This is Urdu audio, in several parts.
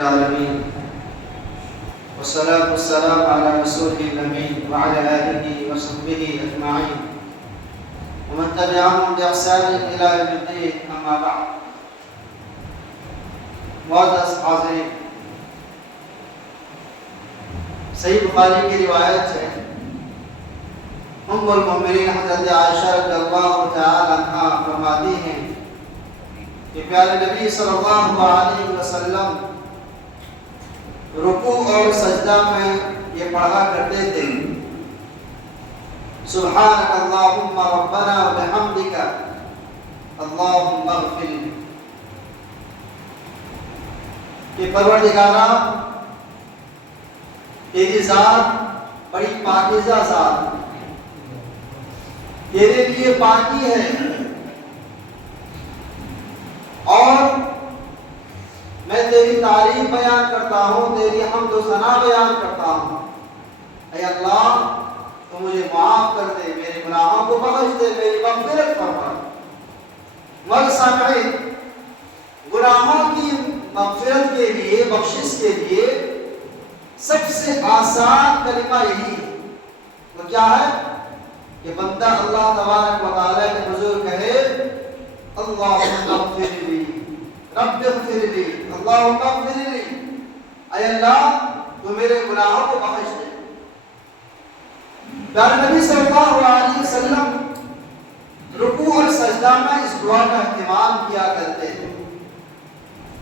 العالمين والصلاة والسلام على رسوله الأمين وعلى آله وصحبه أجمعين ومن تبعهم بإحسان إلى يوم الدين أما بعد. معزز حاضرین، صحیح بخاری کی روایت ہے، ام المؤمنین حضرت عائشہ رضی اللہ تعالی عنہا فرماتی ہیں کہ پیارے نبی صلی اللہ علیہ وسلم رکوع اور سجدہ میں یہ پڑھا کرتے تھے، سبحانک اللہم ربنا وبحمدک اللہم اغفر لی، کہ پروردگارا تیری ذات بڑی پاکیزہ ذات، تیرے لیے پاکی ہے اور میں تیری تعریف بیان کرتا ہوں، تیری حمد و ثنا بیان کرتا ہوں۔ اے اللہ تو مجھے معاف کر دے، میرے گناہوں کو بخش دے، میری مغفرت فرما۔ سامعین، گناہوں کی مغفرت کے لیے، بخشش کے لیے سب سے آسان کلمہ یہی ہے۔ وہ کیا ہے؟ کہ بندہ اللہ تبارک و تعالیٰ کے حضور کہے اللہم اغفر لی رب اغفر لی اللہم اغفر لی، اے اللہ تو میرے گناہوں کو بخش دے۔ پیارے نبی صلی اللہ علیہ وسلم رکوع اور سجدہ میں اس دعا کا اہتمام کیا کرتے ہیں۔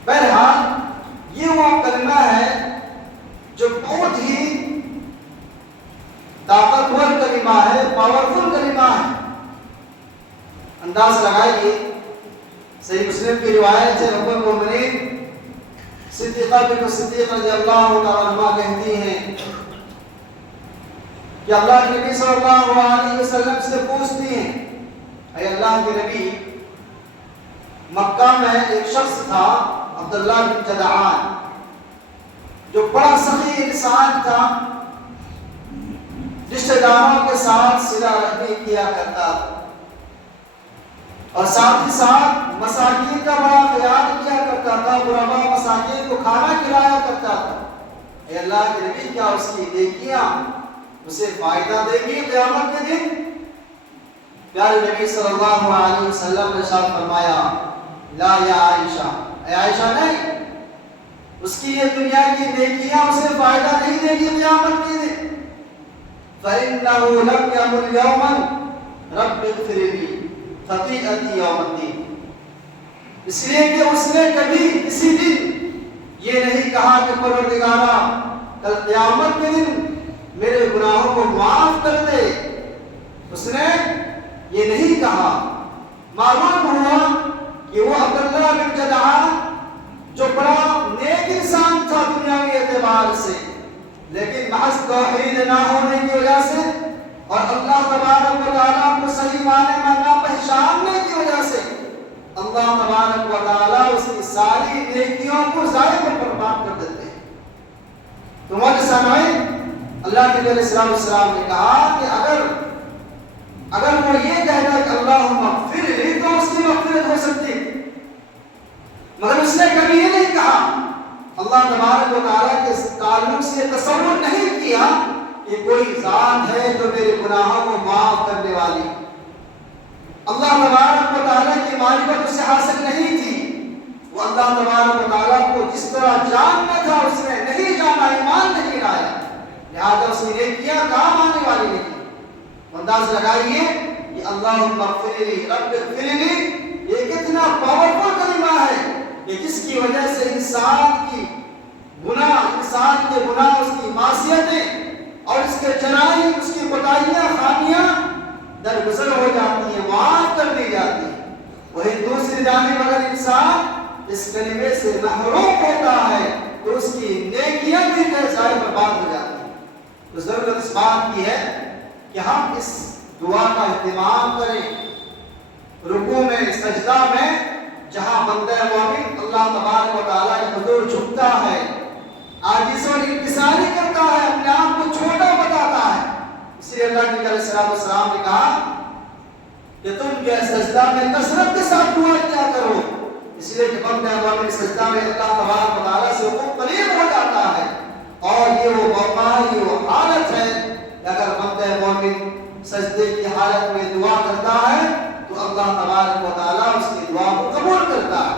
بہرحال یہ وہ کلمہ ہے جو بہت ہی طاقتور کلمہ ہے، پاورفل کلمہ ہے۔ انداز لگائیے، صحیح مسلم کی روایت ہے، ام المؤمنین صدیقہ بنت صدیق رضی اللہ تعالیٰ عنہ کہتی ہیں کہ اللہ کے نبی صلی اللہ علیہ وسلم سے پوچھتی ہیں، اے اللہ کے نبی، مکہ میں ایک شخص تھا عبداللہ بن جدعان، جو بڑا سخی انسان تھا، رشتہ داروں کے ساتھ صلہ رحمی کیا کرتا تھا اور ساتھ ہی ساتھ مساکین کا بڑا خیال کیا کرتا تھا، غربا مساکین کو کھانا کھلایا کرتا تھا۔ اے اللہ کے نبی، کیا اس کی نیکیاں اسے فائدہ دیں گی قیامت کے دن؟ پیارے نبی صلی اللہ علیہ وسلم نے ارشاد فرمایا، لا یا عائشہ، اے عائشہ نہیں، اس کی یہ دنیا کی نیکیاں اسے فائدہ نہیں دے گی قیامت کے دن۔ فَإِنَّهُ لَمْ يَقُلْ يَوْمًا رَبِّ اغْفِرْ لِي خطیئتی یوم الدین، اس لیے کہ اس نے کبھی کسی دن یہ نہیں کہا کہ پروردگارا کل قیامت کے دن میرے گناہوں کو معاف کر دے، اس نے یہ نہیں کہا۔ معلوم ہوا کہ وہ عبداللہ بن جدعان جو بڑا نیک انسان تھا دنیاوی اعتبار سے، لیکن محض توحید نہ ہونے کی وجہ سے اور اللہ تبارک و تعالیٰ کو صحیح معنی میں نہ پہچاننے کی وجہ سے اللہ تبارک و تعالیٰ اس کی ساری نیکیوں کو ضائع اور برباد کر دیتے ہیں۔ تو مولانا سامعین، اللہ کے نبی علیہ السلام نے کہا کہ اگر وہ یہ کہتا کہ اللہم اغفر لی تو اس کی مغفرت ہو سکتی، مگر اس نے کبھی یہ نہیں کہا، اللہ تبارک و تعالیٰ کے تعلق سے تصور نہیں کیا کہ کوئی ذات ہے جو میرے گناہوں کو معاف کرنے والی۔ اللہ تبارک و تعالیٰ کی معرفت اسے حاصل نہیں تھی، وہ اللہ تبارک و تعالیٰ کو جس طرح جاننا تھا اس نے نہیں جانا، ایمان نہیں لایا، لہذا اس کی نیکیاں کام آنے والی نہیں۔ انداز لگائیے کہ اللہم اغفر لی رب اغفر لی، یہ کتنا پاورفل کلمہ ہے کہ جس کی وجہ سے انسان کے گناہ، اس کی معصیتیں اور اس کے جرائم، اس کی کوتاہیاں، خامیاں درگزر ہو جاتی ہیں، معاف کر دی جاتی ہیں۔ وہی دوسری جانب اگر انسان اس کلمے سے محروم ہوتا ہے تو اس کی نیکیاں بھی ضائع برباد ہو جاتی ہیں۔ تو ضرورت اس بات کی ہے کہ ہم اس دعا کا اہتمام کریں، رکوع میں، سجدہ میں، جہاں بندہ مومن اللہ تبارک و تعالیٰ کے حضور جھکتا ہے، عاجز اور انکساری کرتا ہے، اپنے آپ کو چھوٹا بتاتا ہے۔ اس لیے اللہ کے نبی علیہ السلام نے کہا کہ تم کیا سجدہ میں کثرت کے ساتھ دعا کیا کرو، اس لیے کہ بندہ مومن سجدہ میں اللہ تبارک و تعالیٰ سے حقوق سجدے کی حالت میں دعا کرتا ہے تو اللہ تبارک و تعالیٰ اس کی دعا کو قبول کرتا ہے.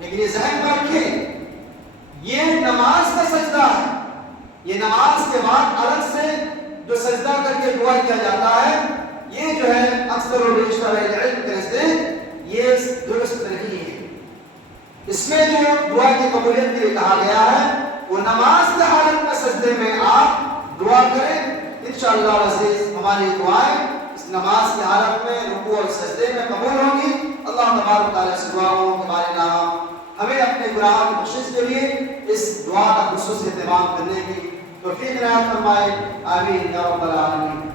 لیکن یہ ذہن میں رکھیں یہ نماز کا سجدہ ہے. یہ نماز کے بعد الگ سے جو سجدہ کر کے دعا کیا جاتا ہے یہ جو ہے اکثر و بیشتر علم کے نزدیک یہ درست نہیں ہے. اس میں جو دعا کی قبولیت کے لیے کہا گیا ہے وہ نماز کی حالت میں سجدے میں آپ دعا کریں. انشاءاللہ عزیز ہماری دعائیں اس نماز کی حالت میں رکوع اور سجدے میں قبول ہوں گی. اللہ تبارک و تعالیٰ سے دعا ہو کہ ہمارے نام ہمیں اپنے گناہوں کی بخشش کے لیے اس دعا کا خصوصی اہتمام کرنے کی توفیق عنایت فرمائے. آمین یا رب العالمین.